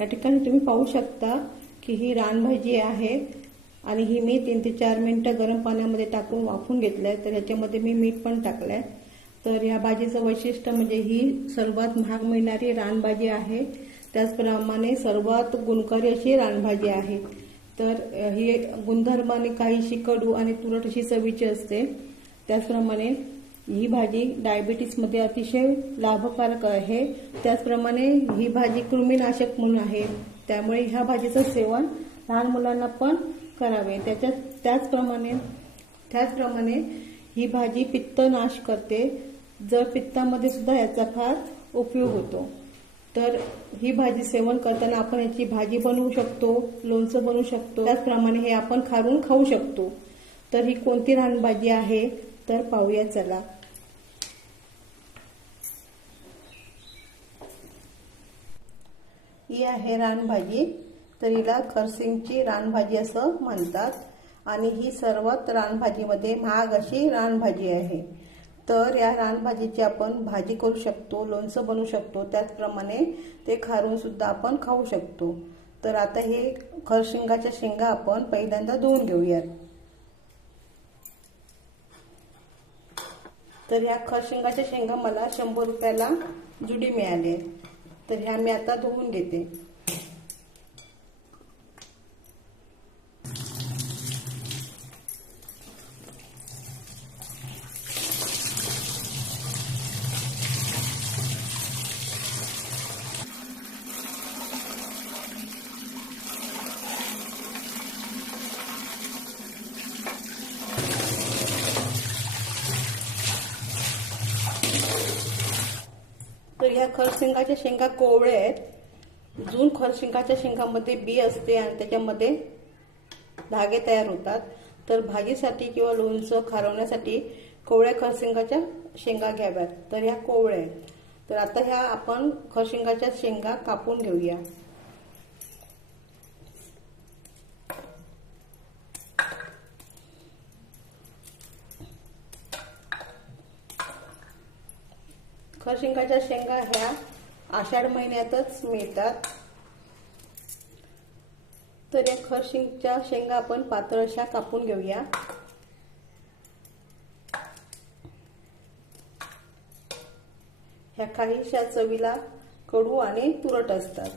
या ठिकाणी तुम्ही पाहू शकता की ही रानभाजी आहे आणि ही मी तीन ते चार मिनटं गरम पाण्यामध्ये टाकून वाफून घेतलंय. तर ह्याच्यामध्ये मी मीठ पण टाकलंय. तर या भाजीचं वैशिष्ट्य म्हणजे ही सर्वात महाग मिळणारी रानभाजी आहे. त्याचप्रमाणे सर्वात गुणकारी अशी रानभाजी आहे. तर ही गुणधर्माने काहीशी कडू आणि तुरट अशी चवीची असते. त्याचप्रमाणे ही भाजी डायबिटीसमध्ये अतिशय लाभकारक आहे. त्याचप्रमाणे ही भाजी कृमीनाशक म्हणून आहे. त्यामुळे ह्या भाजीचं सेवन लहान मुलांना पण करावे. त्याच्यात त्याचप्रमाणे त्याचप्रमाणे ही भाजी पित्त नाश करते. जर पित्तामध्ये सुद्धा याचा फार उपयोग होतो. तर ही भाजी सेवन करताना आपण याची भाजी बनवू शकतो लोणचं बनवू शकतो. त्याचप्रमाणे हे आपण खारून खाऊ शकतो. तर ही कोणती रानभाजी आहे? तर पाहूया चला. ही आहे रानभाजी. तर हिला खरसिंगची रानभाजी असं म्हणतात. आणि ही सर्वात रानभाजीमध्ये महाग अशी रानभाजी आहे. तर या रानभाजीची आपण भाजी करू शकतो लोणचं बनवू शकतो. त्याचप्रमाणे ते खारून सुद्धा आपण खाऊ शकतो. तर आता हे खरशिंगाच्या शेंगा आपण पहिल्यांदा धुवून घेऊयात. तर ह्या खरशिंगाच्या शेंगा मला शंभर रुपयाला जुडी मिळाली तर ह्या मी आता धुवून घेते तर ह्या खरशिंगाच्या शेंगा कोवळे आहेत. जून खरशिंगाच्या शेंगामध्ये बी असते आणि त्याच्यामध्ये धागे तयार होतात. तर भाजीसाठी किंवा लोणचं खारवण्यासाठी कोवळ्या खरशिंगाच्या शेंगा घ्याव्यात. तर ह्या कोवळ्या आहेत. तर आता ह्या आपण खरशिंगाच्या शेंगा कापून घेऊया. खरशिंगाच्या शेंगा ह्या आषाढ महिन्यातच मिळतात. तर या खरशिंगच्या शेंगा आपण पातळ अशा कापून घेऊया. ह्या काहीशा चवीला कडू आणि तुरट असतात.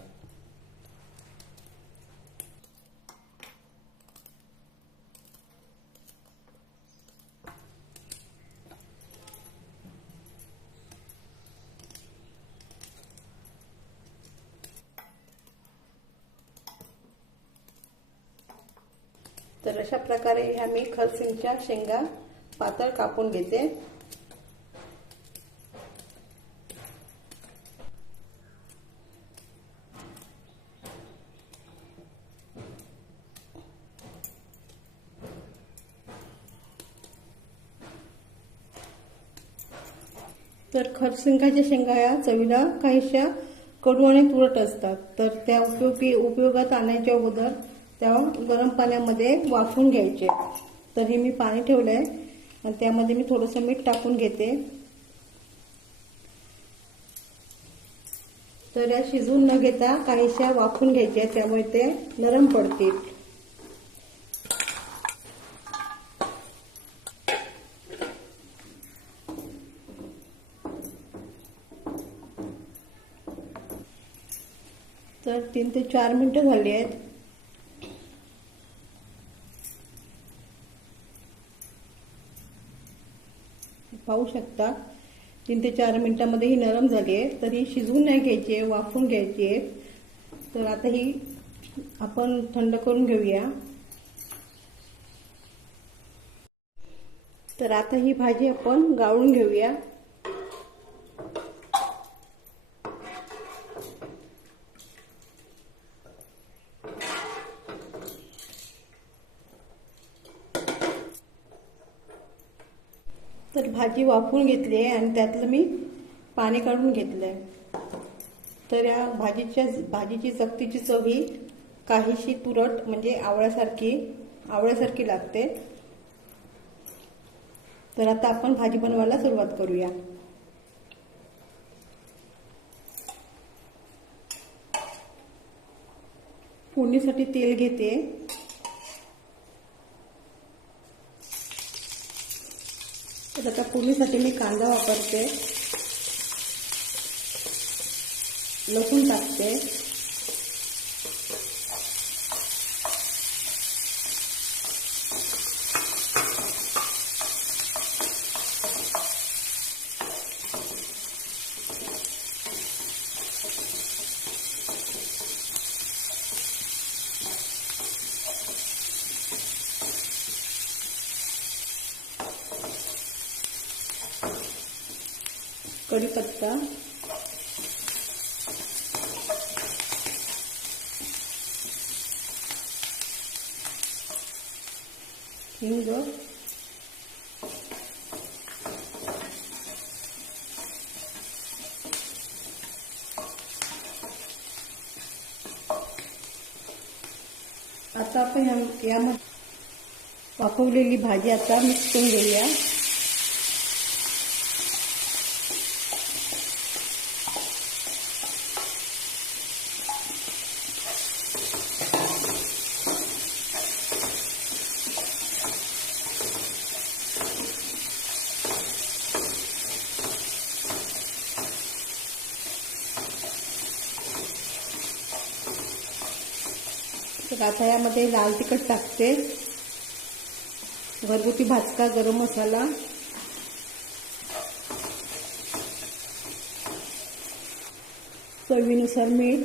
तर अशा प्रकारे ह्या मी खरसिंगच्या शेंगा पातळ कापून घेते. तर खरसिंगाच्या शेंगा या चवीला काहीशा कडू आणि तुरट असतात. तर त्या उपयोगी उपयोगात आणायच्या अगोदर त्या गरम पाण्यामध्ये वाफून घ्यायचे. तर हे मी पाणी ठेवलंय. आणि त्यामध्ये मी थोडंसं मीठ टाकून घेते. तर या शिजवून न घेता काहीशा वाफून घ्यायच्या. त्यामुळे ते नरम पडतील. तर तीन ते चार मिनिटं झाली आहेत. पाहू शकता तीन ते चार मिनिटांमध्ये ही नरम झाली आहे. तर ही शिजवून नाही घ्यायची आहे वाफवून घ्यायची आहे. तर आता ही आपण थंड करून घेऊया. तर आता ही भाजी आपण गाळून घेऊया. तर भाजी वाफवून घेतली आहे आणि त्यातलं मी पाणी काढून घेतलं आहे तर या भाजीच्या भाजीची चकतीची चव ही काहीशी तुरट म्हणजे आवळ्यासारखी आवळ्यासारखी लागते. तर आता आपण भाजी बनवायला सुरुवात करूया. फोडणीसाठी तेल घेते. आता पोलीसाठी मी कांदा वापरते. लसूण टाकते. कढीपत्ता हिंग. आता आपण यामध्ये वाफवलेली भाजी आता मिक्स करून घेऊया. तर आता यामध्ये लाल तिखट टाकते. घरगुती भाजका गरम मसाला. चवीनुसार मीठ.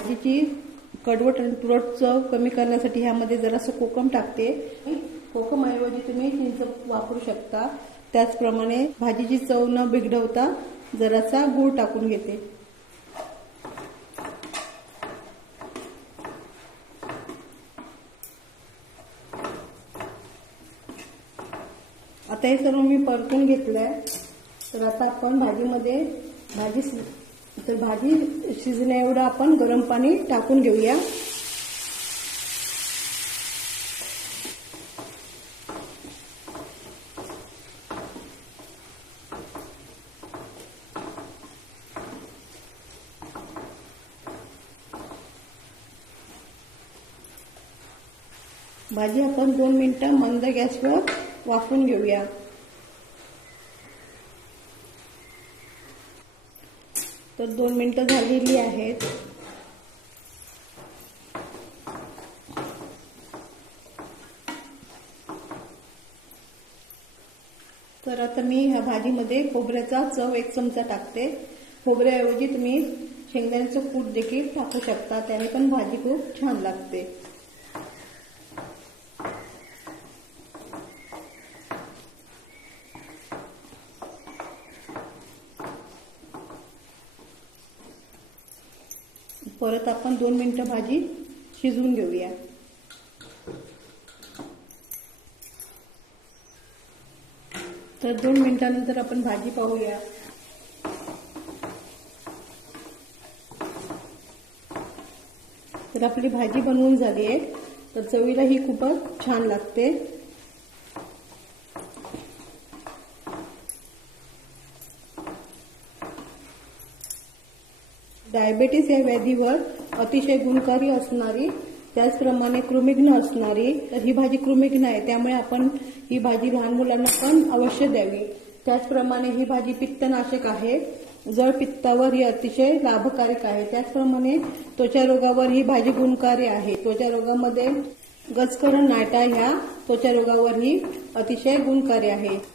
आधीची कडवट आणि तुरट चव कमी करण्यासाठी ह्यामध्ये जरासं कोकम टाकते. कोकम ऐवजी तुम्ही चिंच वापरू शकता. त्याचप्रमाणे भाजीची चव न बिघडवता जरासा गूळ टाकून घेते. आता हे सर्व मी परतून घेतलंय. तर आता आपण भाजीमध्ये भाजी तर भाजी शिजण्या एवढं आपण गरम पाणी टाकून घेऊया. भाजी आपण दोन मिनटं मंद गॅसवर वाफून घेऊया. तर दोन मिनिटं झालेली आहेत. तर आता मी ह्या भाजीमध्ये खोबऱ्याचा चव एक चमचा टाकते. खोबऱ्याऐवजी तुम्ही शेंगदाण्याचं कूट देखील टाकू शकता. त्याने पण भाजी खूप छान लागते. परत आपण दोन मिनिटं भाजी शिजवून घेऊया. तर दोन मिनिटानंतर आपण भाजी पाहूया. तर आपली भाजी बनवून झाली आहे. तर चवीला ही खूपच छान लागते. डायबेटीस या व्याधीवर अतिशय गुणकारी असणारी त्याचप्रमाणे कृमिघ्न असणारी तर ही भाजी कृमिघ्न आहे त्यामुळे आपण ही भाजी लहान मुलांना पण अवश्य द्यावी. त्याचप्रमाणे ही भाजी पित्तनाशक आहे. जळ पित्तावर ही अतिशय लाभकारक आहे त्याचप्रमाणे त्वचा रोगावर ही भाजी गुणकारी आहे. त्वचा रोगामध्ये गजकरण नायटा ह्या त्वचा रोगावर ही अतिशय गुणकारी आहे.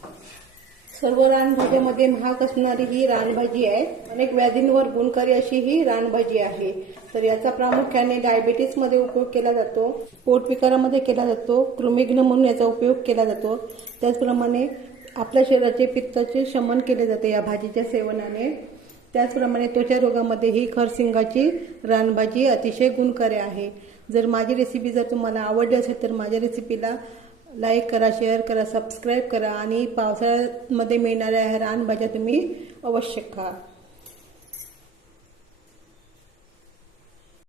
सर्व रानभाज्यामध्ये महाग असणारी ही रानभाजी आहे. अनेक व्याधींवर गुणकारी अशी ही रानभाजी आहे. तर याचा प्रामुख्याने डायबिटीसमध्ये उपयोग केला जातो पोटविकारामध्ये केला जातो कृमिघ्न म्हणून याचा उपयोग केला जातो. त्याचप्रमाणे आपल्या शरीराचे पित्ताचे शमन केले जाते या भाजीच्या सेवनाने. त्याचप्रमाणे त्वचा रोगामध्ये ही खरसिंगाची रानभाजी अतिशय गुणकारी आहे. जर माझी रेसिपी जर तुम्हाला आवडली असेल तर माझ्या रेसिपीला लाईक करा शेअर करा सबस्क्राईब करा आणि पावसाळ्यामध्ये मिळणाऱ्या ह्या रानभाज्या तुम्ही अवश्य खा.